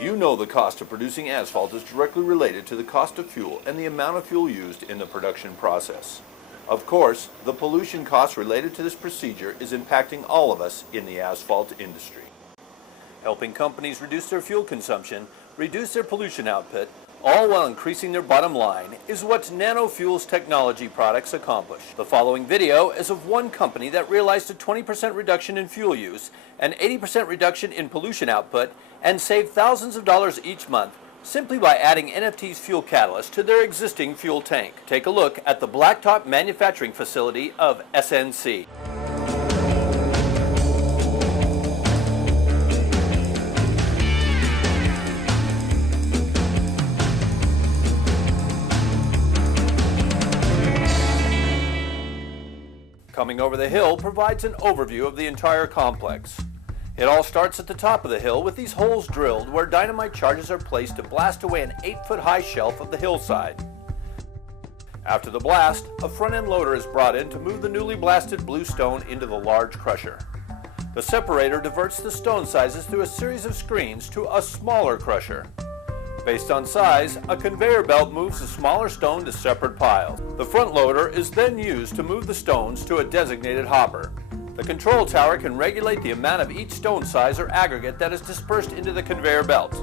You know the cost of producing asphalt is directly related to the cost of fuel and the amount of fuel used in the production process. Of course, the pollution costs related to this procedure is impacting all of us in the asphalt industry. Helping companies reduce their fuel consumption, reduce their pollution output, all while increasing their bottom line, is what NanoFuels technology products accomplish. The following video is of one company that realized a 20% reduction in fuel use, an 80% reduction in pollution output, and saved thousands of dollars each month simply by adding NFT's fuel catalyst to their existing fuel tank. Take a look at the blacktop manufacturing facility of SNC. Coming over the hill provides an overview of the entire complex. It all starts at the top of the hill with these holes drilled where dynamite charges are placed to blast away an 8-foot-high shelf of the hillside. After the blast, a front-end loader is brought in to move the newly blasted blue stone into the large crusher. The separator diverts the stone sizes through a series of screens to a smaller crusher. Based on size, a conveyor belt moves the smaller stone to separate piles. The front loader is then used to move the stones to a designated hopper. The control tower can regulate the amount of each stone size or aggregate that is dispersed into the conveyor belt.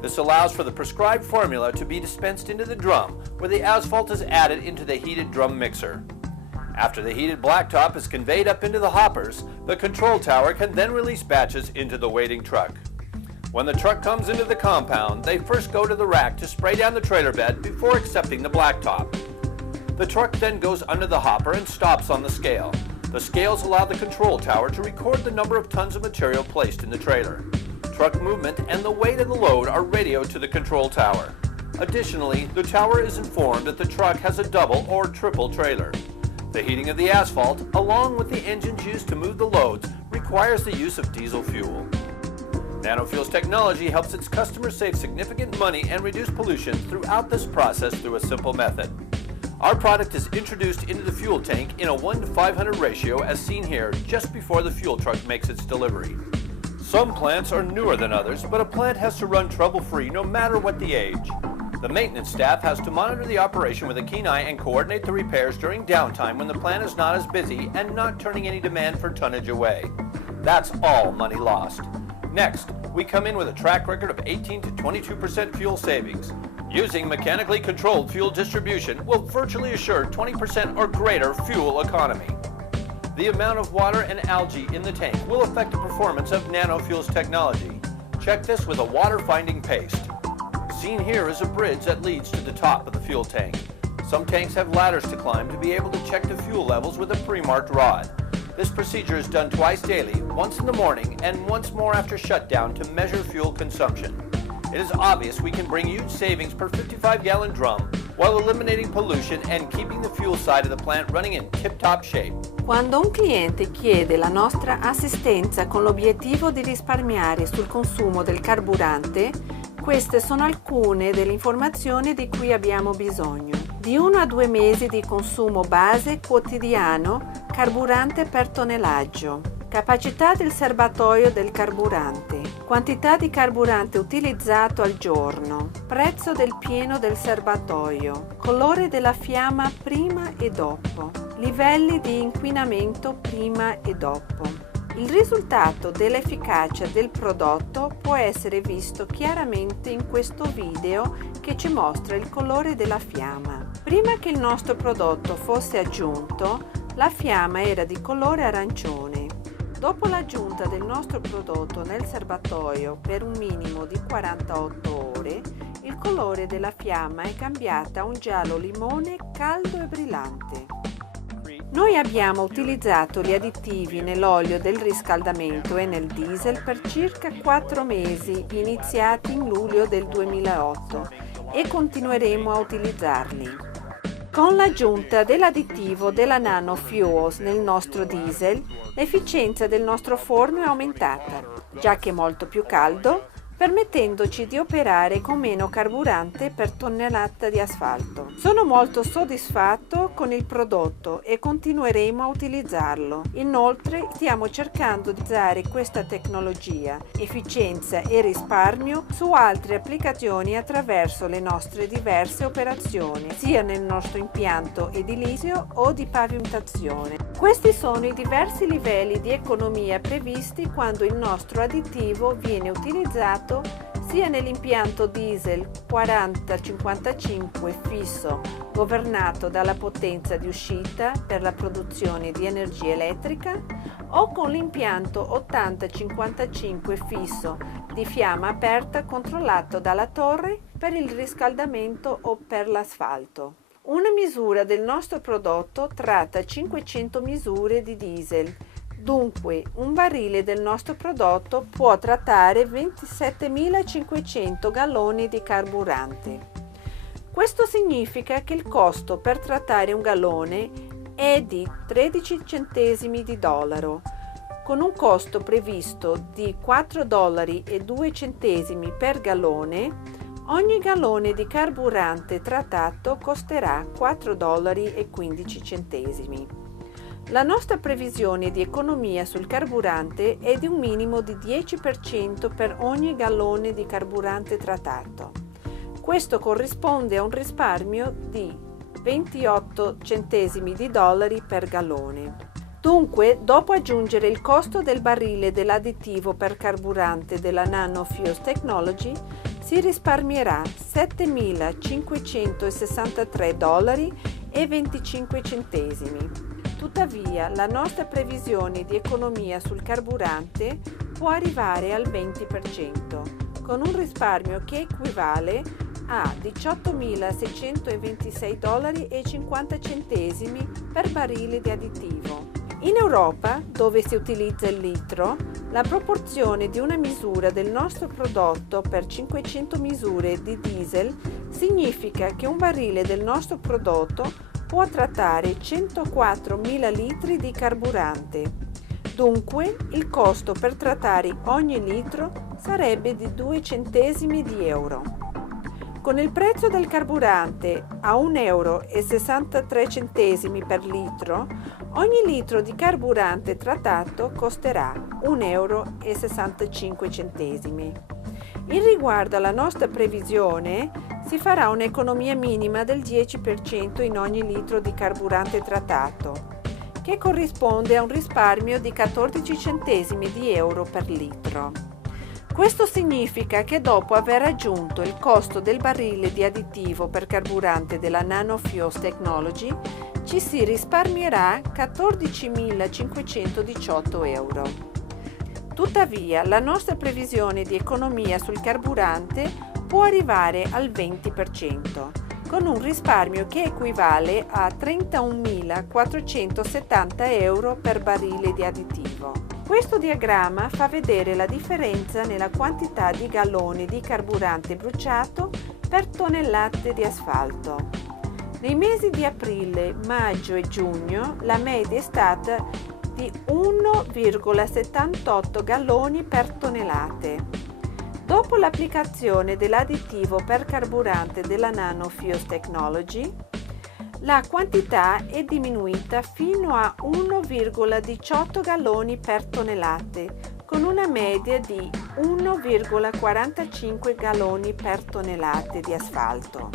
This allows for the prescribed formula to be dispensed into the drum, where the asphalt is added into the heated drum mixer. After the heated blacktop is conveyed up into the hoppers, the control tower can then release batches into the waiting truck. When the truck comes into the compound, they first go to the rack to spray down the trailer bed before accepting the blacktop. The truck then goes under the hopper and stops on the scale. The scales allow the control tower to record the number of tons of material placed in the trailer. Truck movement and the weight of the load are radioed to the control tower. Additionally, the tower is informed that the truck has a double or triple trailer. The heating of the asphalt, along with the engines used to move the loads, requires the use of diesel fuel. NanoFuels technology helps its customers save significant money and reduce pollution throughout this process through a simple method. Our product is introduced into the fuel tank in a 1:500 ratio as seen here just before the fuel truck makes its delivery. Some plants are newer than others, but a plant has to run trouble-free no matter what the age. The maintenance staff has to monitor the operation with a keen eye and coordinate the repairs during downtime when the plant is not as busy and not turning any demand for tonnage away. That's all money lost. Next, we come in with a track record of 18 to 22% fuel savings. Using mechanically controlled fuel distribution will virtually assure 20% or greater fuel economy. The amount of water and algae in the tank will affect the performance of NanoFuels technology. Check this with a water-finding paste. Seen here is a bridge that leads to the top of the fuel tank. Some tanks have ladders to climb to be able to check the fuel levels with a pre-marked rod. This procedure is done twice daily, once in the morning and once more after shutdown to measure fuel consumption. It is obvious we can bring huge savings per 55-gallon drum while eliminating pollution and keeping the fuel side of the plant running in tip-top shape. Quando un cliente chiede la nostra assistenza con l'obiettivo di risparmiare sul consumo del carburante, queste sono alcune delle informazioni di cui abbiamo bisogno. Di 1 a 2 mesi di consumo base quotidiano carburante per tonnellaggio, capacità del serbatoio del carburante, quantità di carburante utilizzato al giorno, prezzo del pieno del serbatoio, colore della fiamma prima e dopo, livelli di inquinamento prima e dopo. Il risultato dell'efficacia del prodotto può essere visto chiaramente in questo video che ci mostra il colore della fiamma. Prima che il nostro prodotto fosse aggiunto, la fiamma era di colore arancione. Dopo l'aggiunta del nostro prodotto nel serbatoio per un minimo di 48 ore, il colore della fiamma è cambiata a un giallo limone caldo e brillante. Noi abbiamo utilizzato gli additivi nell'olio del riscaldamento e nel diesel per circa 4 mesi, iniziati in luglio del 2008, e continueremo a utilizzarli. Con l'aggiunta dell'additivo della NanoFuels nel nostro diesel, l'efficienza del nostro forno è aumentata, già che è molto più caldo, permettendoci di operare con meno carburante per tonnellata di asfalto. Sono molto soddisfatto con il prodotto e continueremo a utilizzarlo. Inoltre stiamo cercando di usare questa tecnologia, efficienza e risparmio su altre applicazioni attraverso le nostre diverse operazioni, sia nel nostro impianto edilizio o di pavimentazione. Questi sono i diversi livelli di economia previsti quando il nostro additivo viene utilizzato sia nell'impianto diesel 40-55 fisso governato dalla potenza di uscita per la produzione di energia elettrica o con l'impianto 80-55 fisso di fiamma aperta controllato dalla torre per il riscaldamento o per l'asfalto. Una misura del nostro prodotto tratta 500 misure di diesel. Dunque, un barile del nostro prodotto può trattare 27.500 galloni di carburante. Questo significa che il costo per trattare un gallone è di 13 centesimi di dollaro. Con un costo previsto di 4,02 dollari per gallone, ogni gallone di carburante trattato costerà 4,15 dollari. La nostra previsione di economia sul carburante è di un minimo di 10% per ogni gallone di carburante trattato. Questo corrisponde a un risparmio di 28 centesimi di dollari per gallone. Dunque, dopo aggiungere il costo del barile dell'additivo per carburante della Nano Fuels Technology, si risparmierà 7.563 dollari e 25 centesimi. Tuttavia, la nostra previsione di economia sul carburante può arrivare al 20%, con un risparmio che equivale a 18.626 dollari e 50 centesimi per barile di additivo. In Europa, dove si utilizza il litro, la proporzione di una misura del nostro prodotto per 500 misure di diesel significa che un barile del nostro prodotto può trattare 104.000 litri di carburante. Dunque, il costo per trattare ogni litro sarebbe di 2 centesimi di euro. Con il prezzo del carburante a 1,63 euro per litro, ogni litro di carburante trattato costerà 1,65 euro. In riguardo alla nostra previsione, si farà un'economia minima del 10% in ogni litro di carburante trattato, che corrisponde a un risparmio di 14 centesimi di euro per litro. Questo significa che dopo aver aggiunto il costo del barile di additivo per carburante della Nano Fuels Technology, ci si risparmierà 14.518 euro. Tuttavia, la nostra previsione di economia sul carburante può arrivare al 20%, con un risparmio che equivale a 31.470 euro per barile di additivo. Questo diagramma fa vedere la differenza nella quantità di galloni di carburante bruciato per tonnellate di asfalto. Nei mesi di aprile, maggio e giugno la media è stata di 1,78 galloni per tonnellate. Dopo l'applicazione dell'additivo per carburante della Nano Fuels Technology, la quantità è diminuita fino a 1,18 galloni per tonnellate, con una media di 1,45 galloni per tonnellate di asfalto,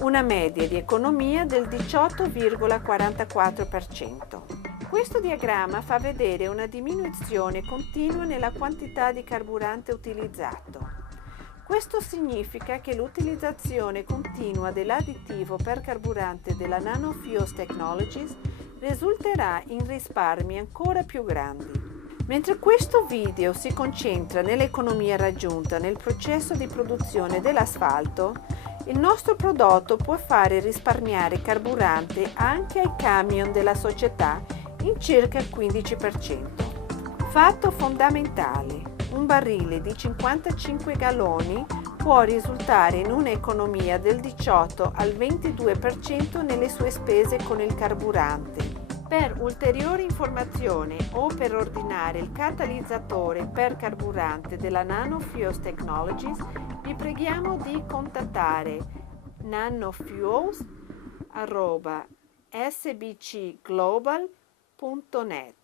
una media di economia del 18,44%. Questo diagramma fa vedere una diminuzione continua nella quantità di carburante utilizzato. Questo significa che l'utilizzazione continua dell'additivo per carburante della Nano Fuels Technologies risulterà in risparmi ancora più grandi. Mentre questo video si concentra nell'economia raggiunta nel processo di produzione dell'asfalto, il nostro prodotto può fare risparmiare carburante anche ai camion della società in circa il 15%. Fatto fondamentale: un barile di 55 galloni può risultare in un'economia del 18 al 22% nelle sue spese con il carburante. Per ulteriori informazioni o per ordinare il catalizzatore per carburante della Nano Fuels Technologies, vi preghiamo di contattare nanofuels@sbcglobal.net.